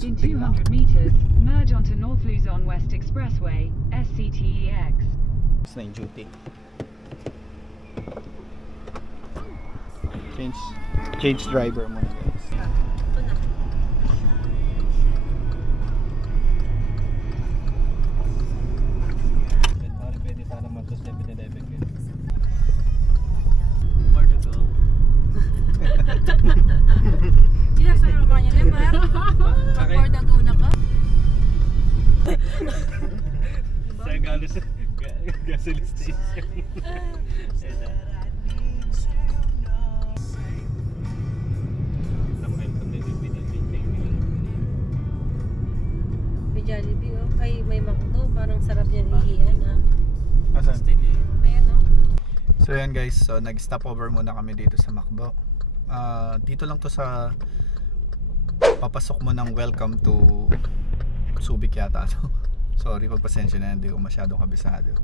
In 200 meters, merge onto North Luzon West Expressway, SCTEX. It's na yung duty. Change driver muna guys. Pwede sana matos na pinadebek yun. More to go. Tidak sa naman yan, Mar. For the go na ka. Sa gasoline station. May Jollibee, oh. Ay, may McDo. Parang sarap yan ihiyan, ah. Asan? Ayan, oh. So yan guys, so nag-stop over muna kami dito sa McDo. Dito lang to sa papasok mo ng welcome to Subic yata to. Sorry, pagpasensya na, hindi ko masyadong kabisado.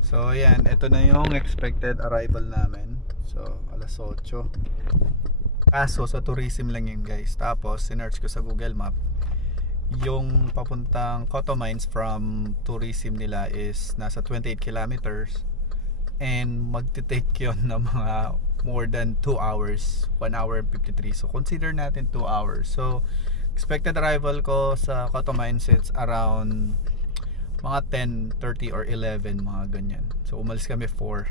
So yan, ito na yung expected arrival namin. So alas 8. Kaso sa tourism lang yun guys. Tapos sinearch ko sa Google Map, yung papuntang Coto Mines from tourism nila is nasa 28 kilometers. And magti-take yun ng mga more than 2 hours, 1 hour and 53. So consider natin 2 hours. So expected arrival ko sa Coto Mines, it's around mga 10:30 or 11, mga ganyan. So umalis kami 4.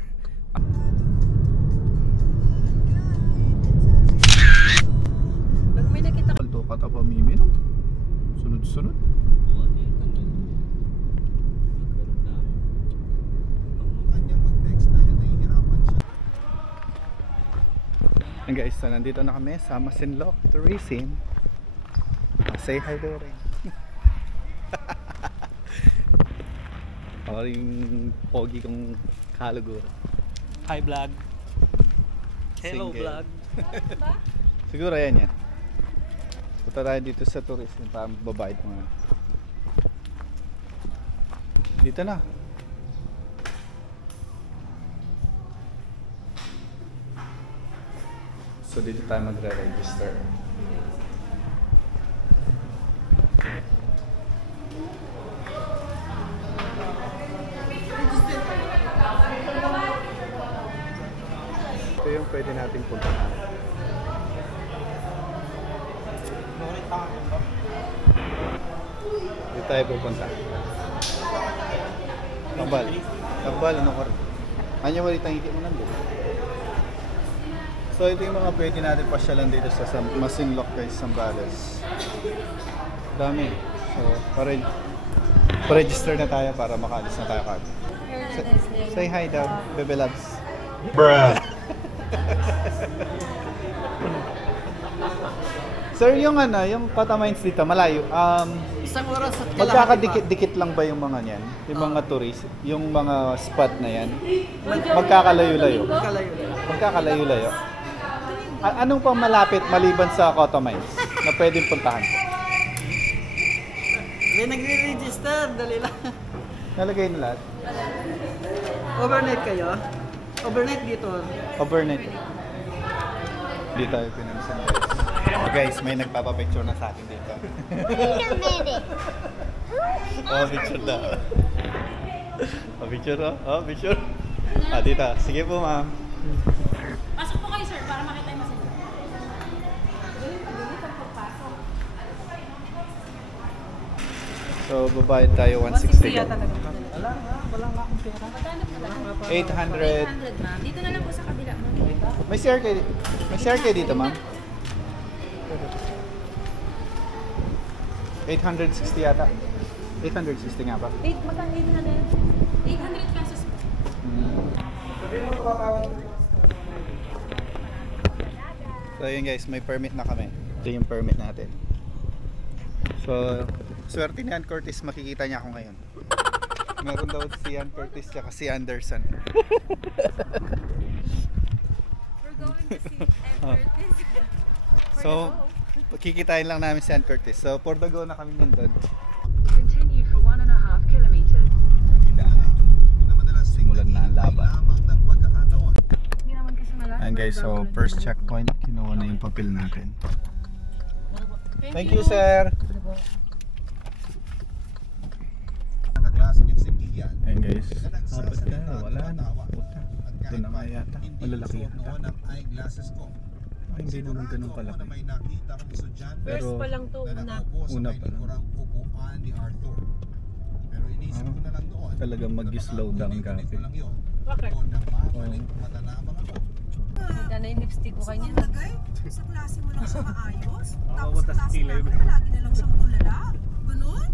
Pag may nakita ka. Alto ka pa mimi no? Sunod-sunod. And guys, so nandito na kami sa Masinloc Tourism. Say hi there. Ako yung pogi kong kaluguro. Hi vlog. Hello Single. vlog. Siguro yan yan. Punta tayo dito sa tourism para magbabayad mga. Dito na. So dito tayo magre-register. Ito yung pwede nating puntahan. Dito tayo pupunta. Tambal. Tambal, ano ko rin? Kanya walitang higit mo nandun. So ito yung mga pwede natin pasyalan dito sa Masinloc guys, Zambales. Dami. So pa-register na tayo para makaalis na tayo kagad. Say hi daw, Bebe Loves. Bruh! Sir, yung ano, yung Coto Mines dito, malayo. Isang oras at Magkakadikit-dikit lang ba yung mga yan? Yung mga tourist, yung mga spot na yan? Magkakalayo-layo? Magkakalayo-layo. Anong pang malapit maliban sa Coto Mines na pwedeng puntahan? May nagre-register, dali lang. Nalagay na lahat? Overnight kayo? Overnight dito. Overnight. Hindi tayo pinansin guys. Guys, may nagpapapicture na sa akin dito. Oh, picture daw. Oh, picture oh. Oh, picture. Ah, dito. Sige po, ma'am. Pasok po kayo, sir, para makita yung masin. So, babayad tayo 160 daw. Wala nga akong pera. 800. 800, ma'am. Dito na lang po sa kabila, ma'am. May CRK dito, ma'am. 860 yata. 860 nga ba? 800 pesos po. So yun guys, may permit na kami. Ito yung permit natin. So, swerte ni Ann Curtis, makikita niya ako ngayon. Meron daw si Ann Curtis at si Anderson. We're going to see Ann Curtis. So, kikitain lang namin si Ann Curtis. So, for the go na kami nandun. Continue for 1.5 kilometers. Simulan na ang laban. Hindi naman kasi malaki. And guys, so first checkpoint, kinuha na yung papel natin. Thank you, sir. Ayun guys, apat na, wala na. Puta. Ito na nga yata. Malalaki yata. Ay, hindi naman ganun kalaki. Pero, First pa lang to, una. una pa lang. Talagang mag-slow down ka. Bakit? Oh. Ganda na yung lipstick ko kanya. Lagay, sa klase mo lang siya maayos. Oo, Tapos sa tas klase kilay mo. namin, lagi na lang siyang tulala. Ganun?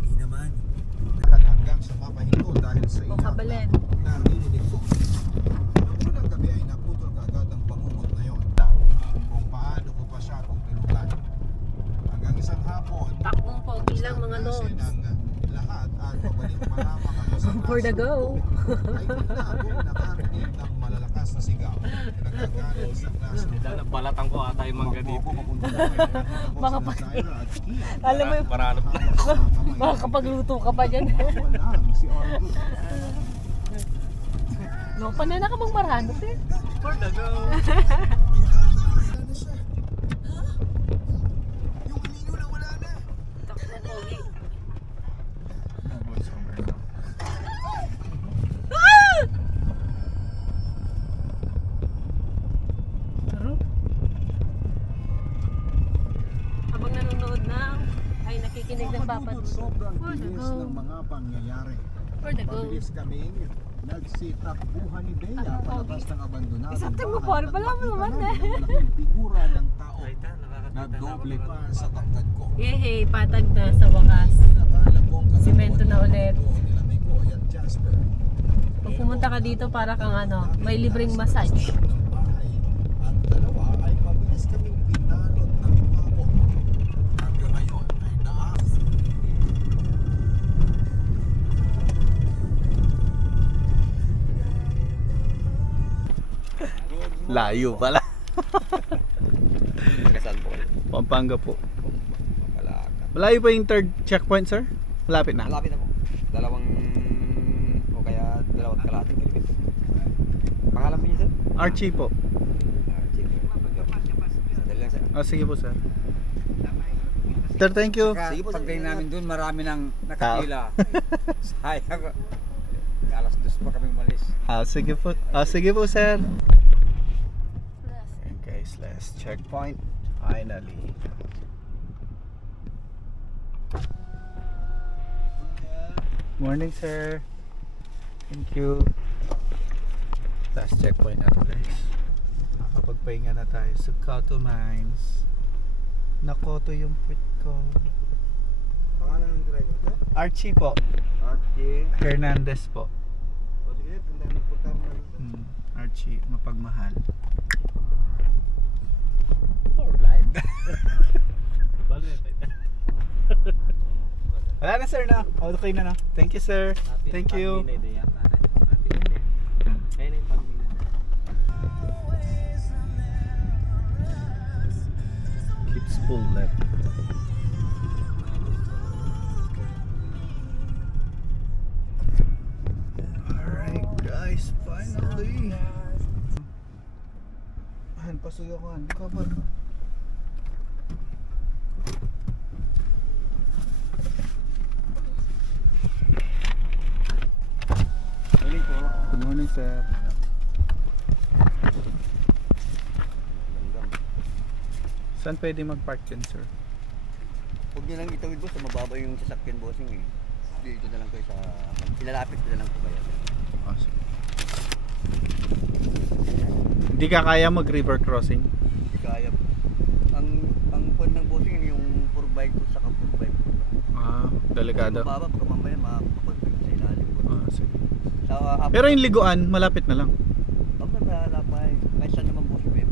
Hindi naman. Hanggang sa mapahinto dahil sa O ilang kabalen. narinig ko. Noong unang gabi ay naputol kaagad ang pangungot na yon. Kung paano ko pa siya tutulugan. Hanggang isang hapon, Takbong pogi lang mga klase lods. ng lahat at pabalik pa lamang ang isang For the go. ay bigla akong nakarinig ng malalakas na sigaw. Nagkagalit sa klase. Balatan ko ata yung mangga dito. Baka pag- Alam mo yung Maranap na. baka kapag luto ka pa dyan. Si Argo. No, panana ka bang maranap eh. For the go. Yung kanino na wala na. Takbong pogi. Habang nanonood na, ay nakikinig ng papa. Sobrang For the bilis go. ng mga pangyayari. For the go. Mabilis kaming nagsitakbuhan ni Bea palabas ng abandonado. Isang mo po, ano pala mo naman eh. Malaking figura ng tao Ay, ta, nakakakita na na doble ako. pa sa tangkad ko. Yehey, patag na sa wakas. Pinakala ko ang Simento na ulit. nila Miko at Jasper. Pag pumunta ka dito para kang ano, may libreng massage. Ng bahay, ang dalawa ay mabilis kaming pinalot ng pabo. Hanggang ngayon ay Layo pala. Pagkasal po. Pampanga po. Malaka. Malayo pa yung third checkpoint, sir? Malapit na. Malapit na po. Dalawang kalating kilometer. Pangalan mo niyo, sir? Archie po. Sandali lang, sir. Sige po, sir. Sir, thank you. Sige po, Pagdating namin doon, marami nang nakapila. Sayang. Alas 2 pa kami umalis. Sige po. Sige po, sir. And guys, last checkpoint. Finally. Morning, sir. Thank you. Last checkpoint na to, guys. Nakapagpahinga na tayo sa Coto Mines. Nakoto yung pit ko. Pangalan ng driver ko? Archie po. Archie. Hernandez po. O sige, tandaan mo po tayo na dito. Archie, mapagmahal. Wala na, sir, na. Okay na, na. Thank you, sir. Thank you. Keeps full left. Alright, guys, finally. Pasuyakan, cover. Good morning, sir. Saan pwede mag-park dyan, sir? Huwag nyo lang itawid, boss, mababa yung sasakyan, bossing eh. Dito na lang kayo sa... Ilalapit ko na lang po kayo. Sige. Hindi ka kaya mag-river crossing? Hindi kaya. Ang point ng bossing yung 4x ko sa 4x. Delikado. Mababa, pagka mamaya makapagpag sa ilalim po. Sige. Sa hapon, Pero yung liguan, malapit na lang. Huwag na lalapay. Kahit saan naman bossing may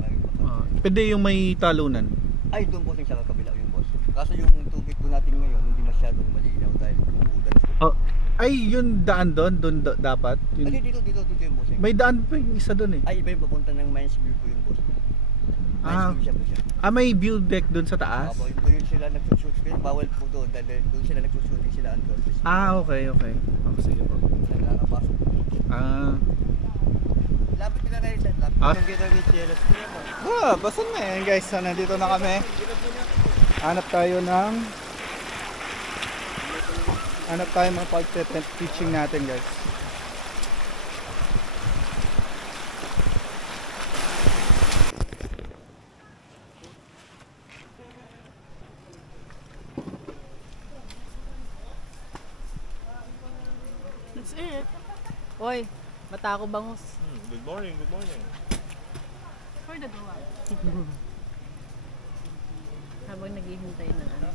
Pwede yung may talunan. Ay, doon bossing sa kabila yung boss. Kaso yung tubig po natin ngayon, hindi masyadong malinaw dahil umuulan po. Ay, yung daan doon dapat. Yun. Ay, dito yung bossing. May daan pa yung isa doon eh. Ay, iba yung papunta ng Mines View po yung boss. Mines View siya po siya. May view deck doon sa taas? Doon sila nagsushoot. Pero bawal po doon dahil doon sila nagsushooting sila ang doon. Okay. Sige po. Nagkakapasok. Lapit na kayo sa lapit. Ah. Kita ng Chelos niya po. Basta na yan, guys. So, nandito na kami. Hanap tayo mga pag-tent pitching natin, guys. That's it. Oy, mata ko bangus. Good morning, good morning. For the go out. Habang naghihintay ng ano.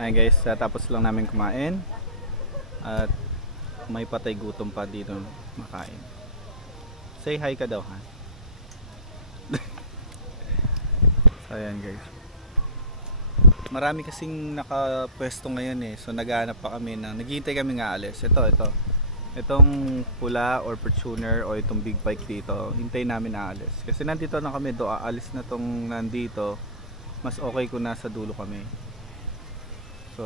Ayan guys, tapos lang namin kumain at may patay gutom pa dito makain. Say hi ka daw, ha? So ayan guys, marami kasing nakapwesto ngayon eh, so naghahanap pa kami naghihintay kami nga alis. Itong pula or Fortuner o itong big bike dito, hintay namin aalis kasi nandito na kami, aalis na tong nandito, mas okay kung nasa dulo kami. So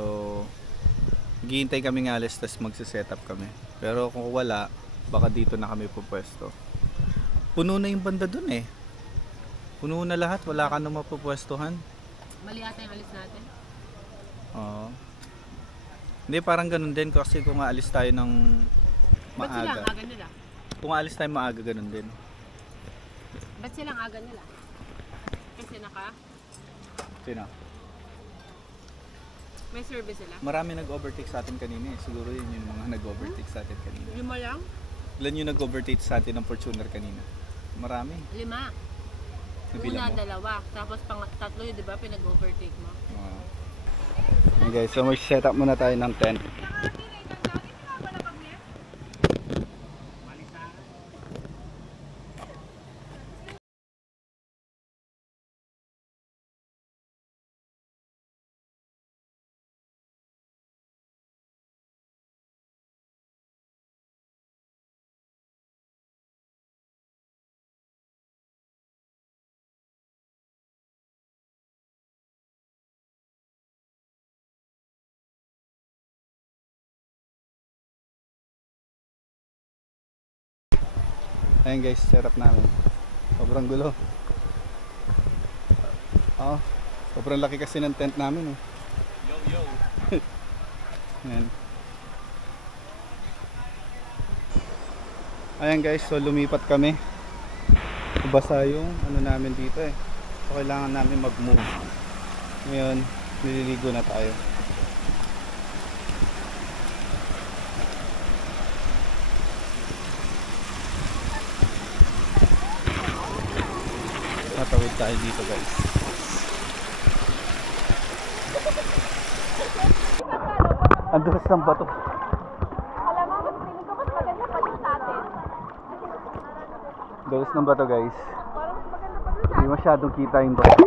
maghihintay kami nga alis, tas magse-set up kami, pero kung wala, baka dito na kami pupwesto. Puno na yung banda dun eh, puno na lahat, wala ka na mapupwestuhan. Mali ata yung alis natin. Oo. Hindi, parang ganun din kasi kung aalis tayo ng Ba't sila maaga. ang aga nila? Kung aalis tayo maaga, ganun din. Ba't sila ang aga nila? Kasi Sino? may service sila? Marami nag-overtake sa atin kanina eh. Siguro yun yung mga nag-overtake sa atin kanina. 5 lang? Ilan yung nag-overtake sa atin ng Fortuner kanina? Marami. 5. Nabilang Una, mo? 2. Tapos tatlo yun, di ba? Pinag-overtake mo. Okay guys, so mag-set up muna tayo ng tent. Ayan guys, setup namin. Sobrang gulo. Sobrang laki kasi ng tent namin eh. Yo. Ayan. Ayan guys, so lumipat kami. Basa yung ano namin dito eh. So kailangan namin mag-move. Ngayon, nililigo na tayo. Tatawid tayo dito guys. Ang dulas ng bato. Alam mo, mas piling ko mas maganda pa din sa atin. Dulas ng bato guys. Parang mas maganda pa din sa Hindi masyadong kita yung bato.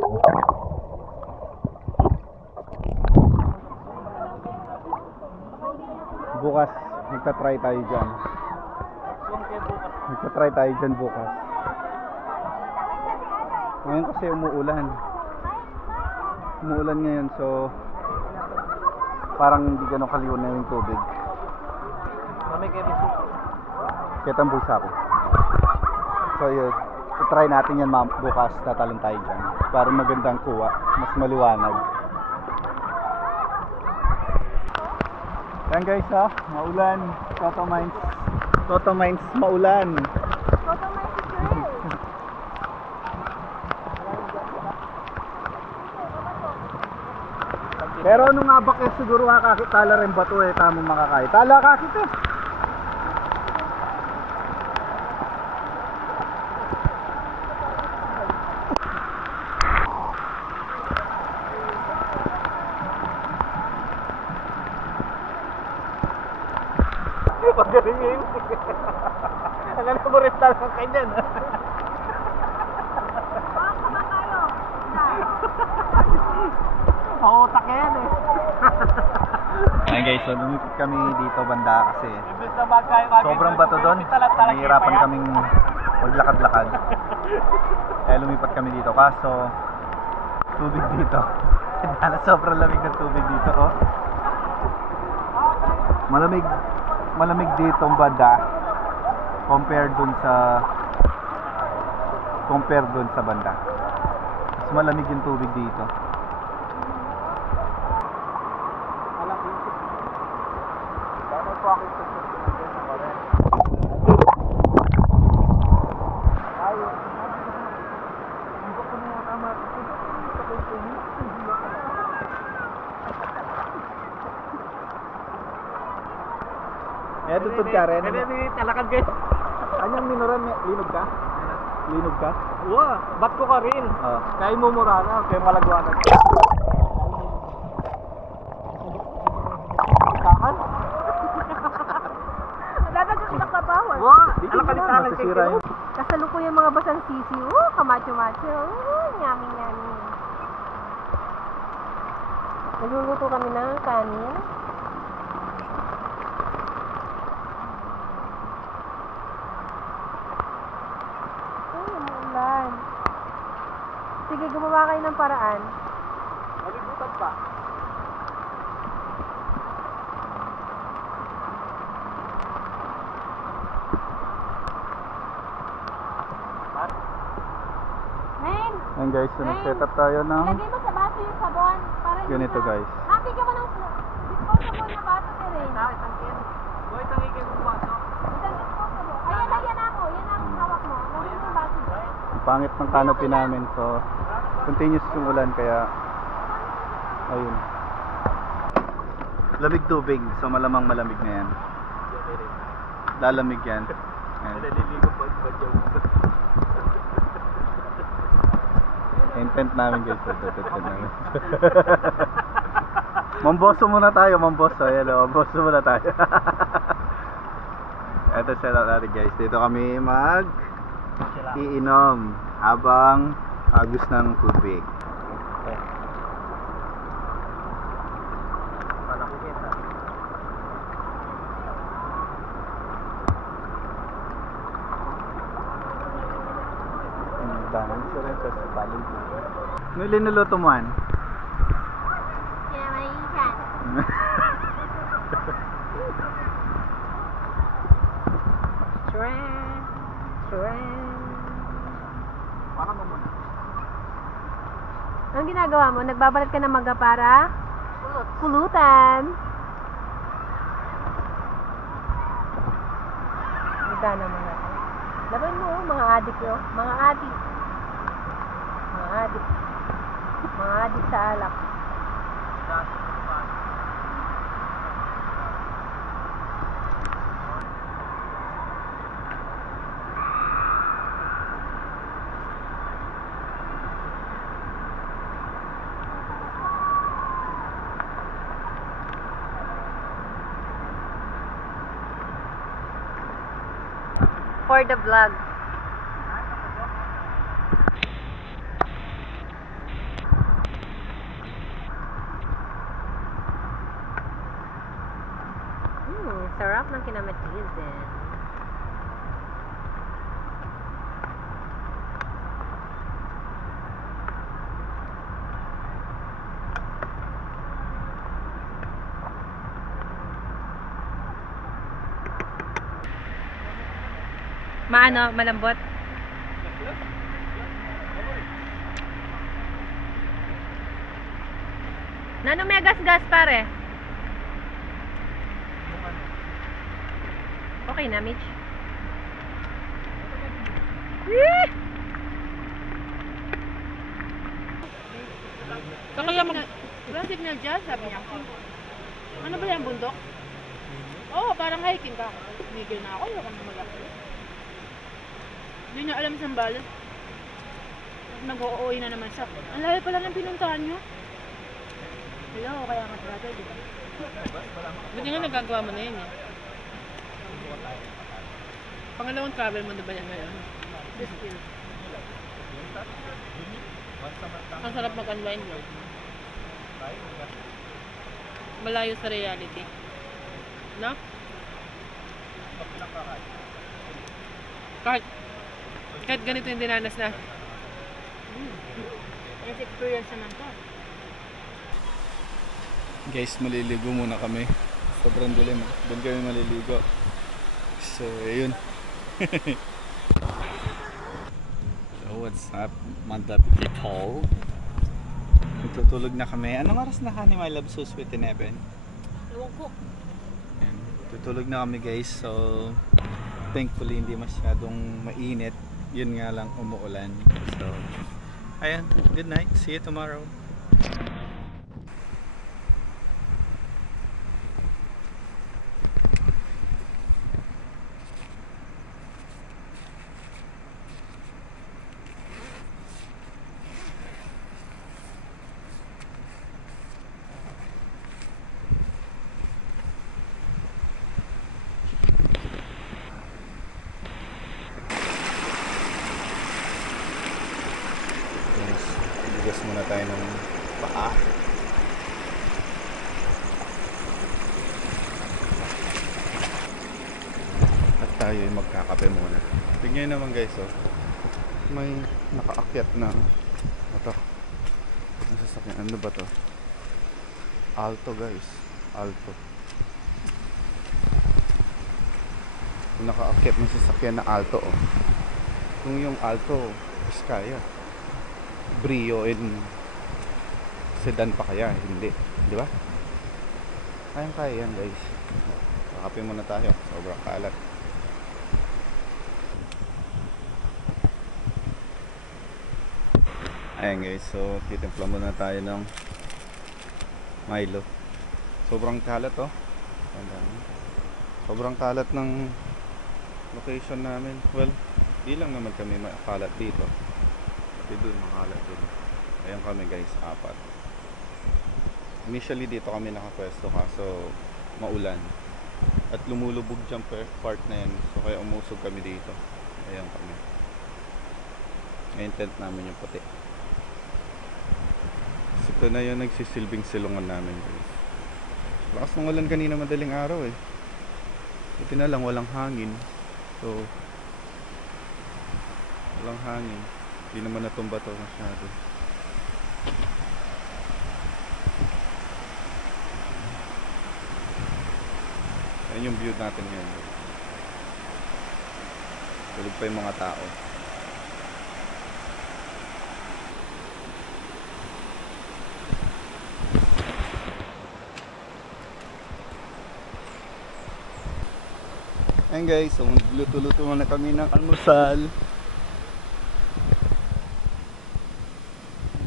Bukas, magta-try tayo dyan. Magta-try tayo dyan bukas. Ngayon kasi umuulan. Umuulan ngayon, so parang hindi ganun kaliw na yung tubig. Kaya ang bulsa ko. So yun, try natin yan bukas, tatalon tayo dyan. Para magandang kuha, mas maliwanag. Yan guys ha, maulan. Toto Mines, maulan. Pero nung abak eh, siguro kakakitala rin ba ito eh, tamang makakaya. Tala kakit eh. Pagaringin. Ang ano mo rin talagang kayo dyan. Pautak yan eh. Ayan guys, so lumipit kami dito banda kasi sobrang bato doon. Nahihirapan kaming maglakad-lakad. Kaya lumipat kami dito, kaso tubig dito. Sobrang lamig ng tubig dito oh. Malamig dito ang banda. compare dun sa banda. Mas malamig yung tubig dito. Eh, tutod ka rin. Talakad guys. Anyang minuran, linog ka? Linog ka? Wow, ba't ko ka rin? Kaya mo murana, kaya malagwanan. Kakan? Dadagdag ka bawal. Wow, alam ka ni Sarah. Masisira yun. Kasalukuyan yung mga basang sisi. Kamacho-macho. Yummy. Nagluluto kami ng kanin. Sige, gumawa kayo ng paraan. Malibutan pa. Nen! Ayan guys, so nag-set up tayo ng Ilagay mo sa baso yung sabon. Para ganito guys. Bigyan mo ng disposable na baso si Ren. Isang kin. Isang ikin mo ba? Isang disposable. Ayan ako. Yan ang hawak mo. Lagay mo yung baso doon. Pangit ng canopy namin, so continuous yung ulan, kaya ayun, lamig tubig, so malamang malamig na yan, lalamig yan. Intent namin guys, intent namin. Mamboso muna tayo, mamboso. Ayan o, mamboso muna tayo. Ito set up natin guys, dito kami iinom habang agos ng tubig. Ano linuluto mo an? Kinamaisan. Anong ginagawa mo? Nagbabalat ka ng maga para? Pulutan. Ganda naman ako. Laban mo, mga adik yun. Mga adik. Mga adik sa alak. For the vlog. Sarap ng kinamatisan. Maano, malambot. Nano may gas-gas pare? Okay na, Mitch. Kaya walang signal dyan, sabi niya. Ano ba yung bundok? Oo, parang hiking ka. Migil na ako, yung na malaki. Hindi niya alam saan balas. Nag-o-OA na naman siya. Ang layo pala ng pinuntahan niyo. Hello, kaya nga brother, di ba? Buti nga nagagawa mo na yun eh. Pangalawang travel mo na ba yan ngayon? Ang sarap mag-unwind mo. Malayo sa reality. No? Kahit ganito yung dinanas na. Yes, experience naman to. Guys, maliligo muna kami. Sobrang dilim. Doon kami maliligo. So, ayun. So what's up, Manda people? Tutulog na kami. Anong oras na ka ni My Love so sweet in heaven? Ewan ko. Ayan. Tutulog na kami guys. So thankfully hindi masyadong mainit. Yun nga lang umuulan. So ayan, good night. See you tomorrow. Bigas muna tayo ng paa. At tayo ay magkakape muna. Tingnan naman guys, oh. May nakaakyat na ito. Ang sasakyan, ano ba to? Alto guys, Alto. Nakaakyat ng sasakyan na Alto, oh. Kung yung Alto is kaya Brio in sedan pa kaya, hindi, di ba? Kaya yan guys. Kakape muna tayo, sobrang kalat. Ayan guys, so titimpla muna tayo ng Milo. Sobrang kalat, oh. Sobrang kalat ng location namin. Well, di lang naman kami makalat dito. Pati doon makalat doon. Ayan kami guys, 4. Initially dito kami nakapwesto kaso maulan. At lumulubog dyan part na yan. So kaya umusog kami dito. Ayan kami. Ngayon tent namin yung puti. So ito na yung nagsisilbing silungan namin guys. Lakas ng ulan kanina madaling araw eh. Buti na lang walang hangin. So walang hangin. Hindi naman natumba to masyado. Ayan yung view natin ngayon. Tulog pa yung mga tao. Ayan guys, so luto-luto muna kami ng almusal.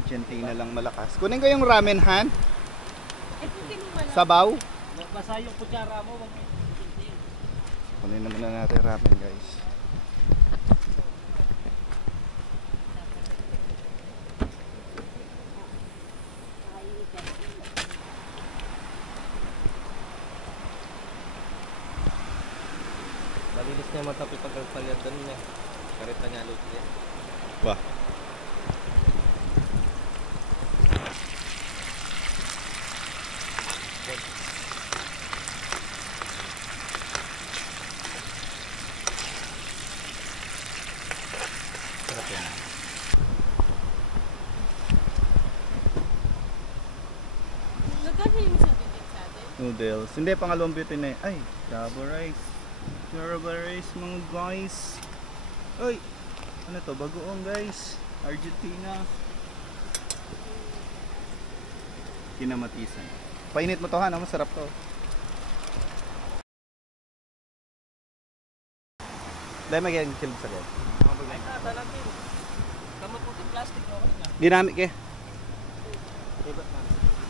Argentina lang malakas. Kunin ko yung ramen, Han. Sabaw. Basa yung kutsara mo. Kunin na muna natin ramen, guys. Malinis niya matapos pagkagpalyan doon niya. Karita niya luto niya. Wah. Noodles. Hindi, pangalawang beauty na yun. Ay, Java rice. Java rice mga guys. Ay, ano to? Bagoong guys. Argentina. Kinamatisan. Painit mo to, ha? Masarap to. Dahil magiging kilog sa ko. Ay, tatalagin. Kamot po yung plastic, okay na. Dinamik eh.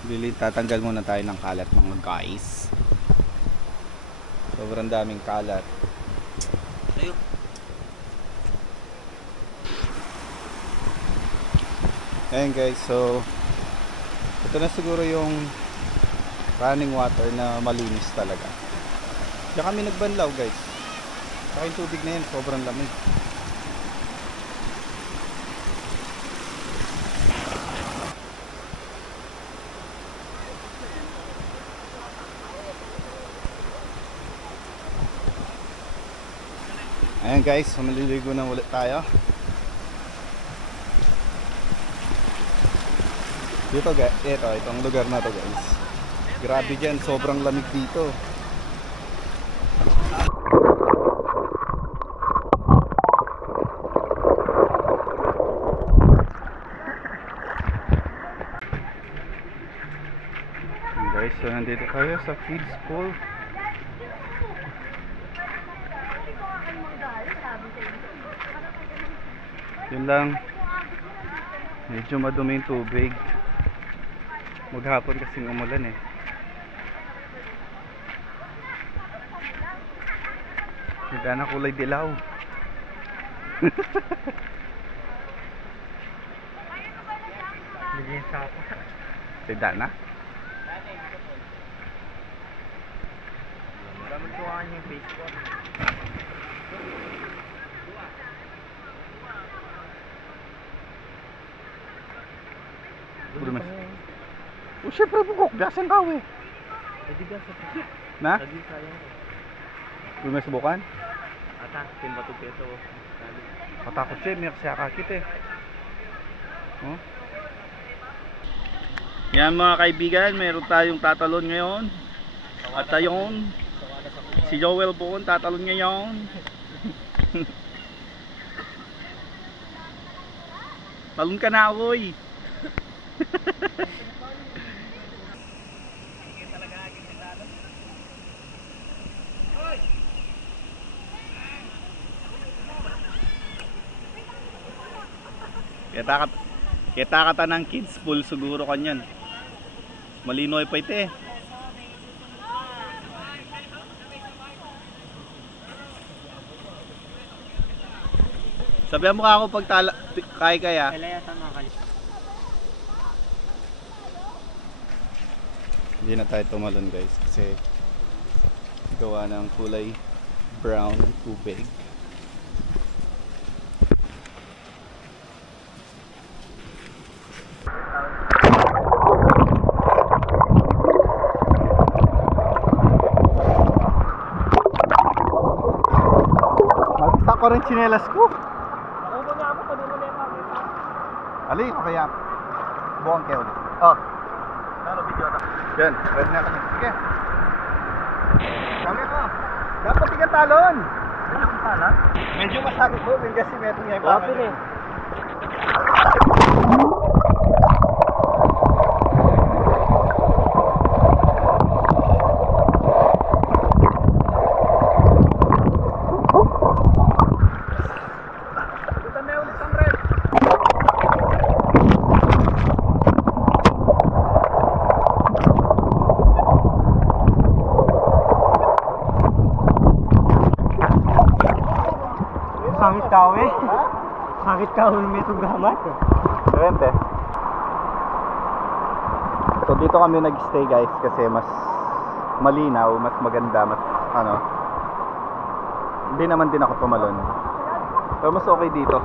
Bili, tatanggal muna tayo ng kalat mga guys. Sobrang daming kalat. Tayo. Ayan guys, so ito na siguro yung running water na malinis talaga. Diyan kami nagbanlaw guys. Saka yung tubig na yan, sobrang lamig. Ayan guys, so maliligo na ulit tayo. Dito guys, itong lugar na to guys. Grabe dyan, sobrang lamig dito. Guys, so nandito tayo sa kids pool. Yun lang, medyo madumi yung tubig. Maghapon kasing umulan eh. Ganda na kulay dilaw. Bigyan sa ako. Ganda na. Maraming tuwakan yung Facebook. Oh, syempre bukok. Gasan ka eh. Hindi gasa pa. Na? Hindi sayang ko. Kung may subukan? Ata, timba to peso. Patakot siya. May kasakakit eh. Oh. Yan mga kaibigan, meron tayong tatalon ngayon. At ayun, si Joel Buon tatalon ngayon. Talon ka na, oy. Kita kata ng kids pool siguro kanyan. Malinoy pa ito eh. Sabihan mo ka ako pag kaya. Hindi na tayo tumalon guys kasi gawa ng kulay brown ng tubig. Malpisa ko rin tsinelas ko. Ako nga ako, kanina na yung kami. Ali, kaya buwang kayo ulit. Oh. Ano, video na? Yan, ready na kami. Sige. Kami ko. Dapat ikaw talon. Ano ang pala? Medyo masakit mo, kasi meron nga yung Lapin eh. Sakit ka eh. Sakit ka may tugamat. Depende. So dito kami nag-stay guys kasi mas malinaw, mas maganda, mas ano. Hindi naman din ako tumalon. Pero mas okay dito.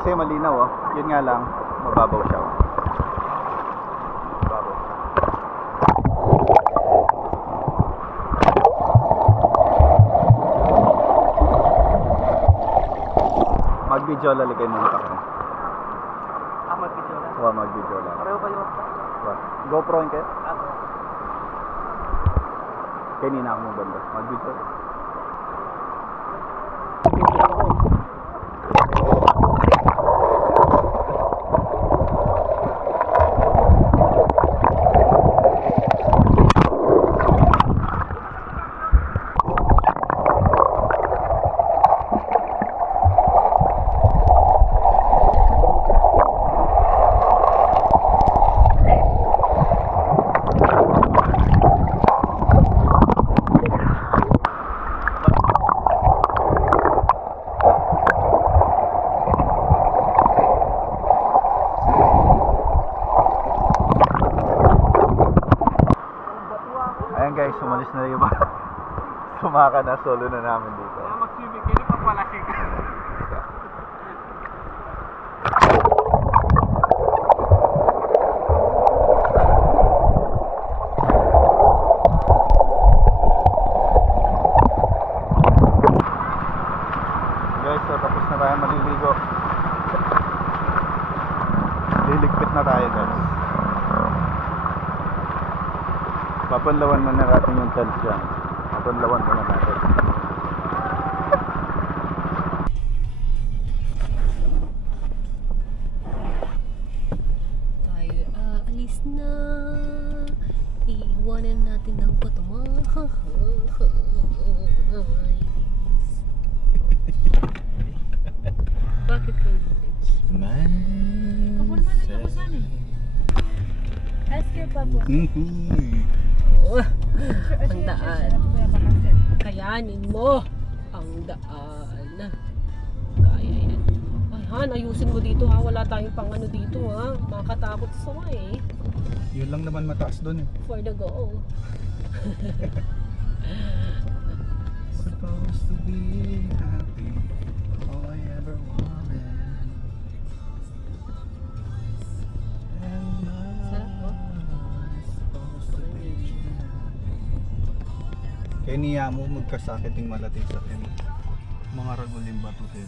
Kasi malinaw oh. Yun nga lang, mababaw siya. Mababaw siya. Mag-video laligay muna ako. Mag-video na. Oo, mag-video lang. Pareho ba yung GoPro yun kayo? Ako. Kanina ako mo banda. Mag-video. Ayan guys, sumalis na yung iba. Sumaka na, solo na namin dito. Mag-swimming kayo, pagpalasik. Guys, so tapos na tayo maliligo. Liligpit na tayo guys. Papanlawan na natin yung tent dyan. Papanlawan na natin. Tayo aalis na. iwanan natin ng patama. Bakit ka Kapon man ang kapusan eh. Ask your papa. Ang daan. Kayanin mo ang daan. Kaya yan. Ay Han, ayusin mo dito ha. Wala tayong pang ano dito ha. Makakatakot sa eh. Yun lang naman mataas doon eh. For the go. Supposed to be happy, all I ever wanted. And supposed to be. Kaya niya mo magkasakit yung malati sa akin. Mga raguling bato din.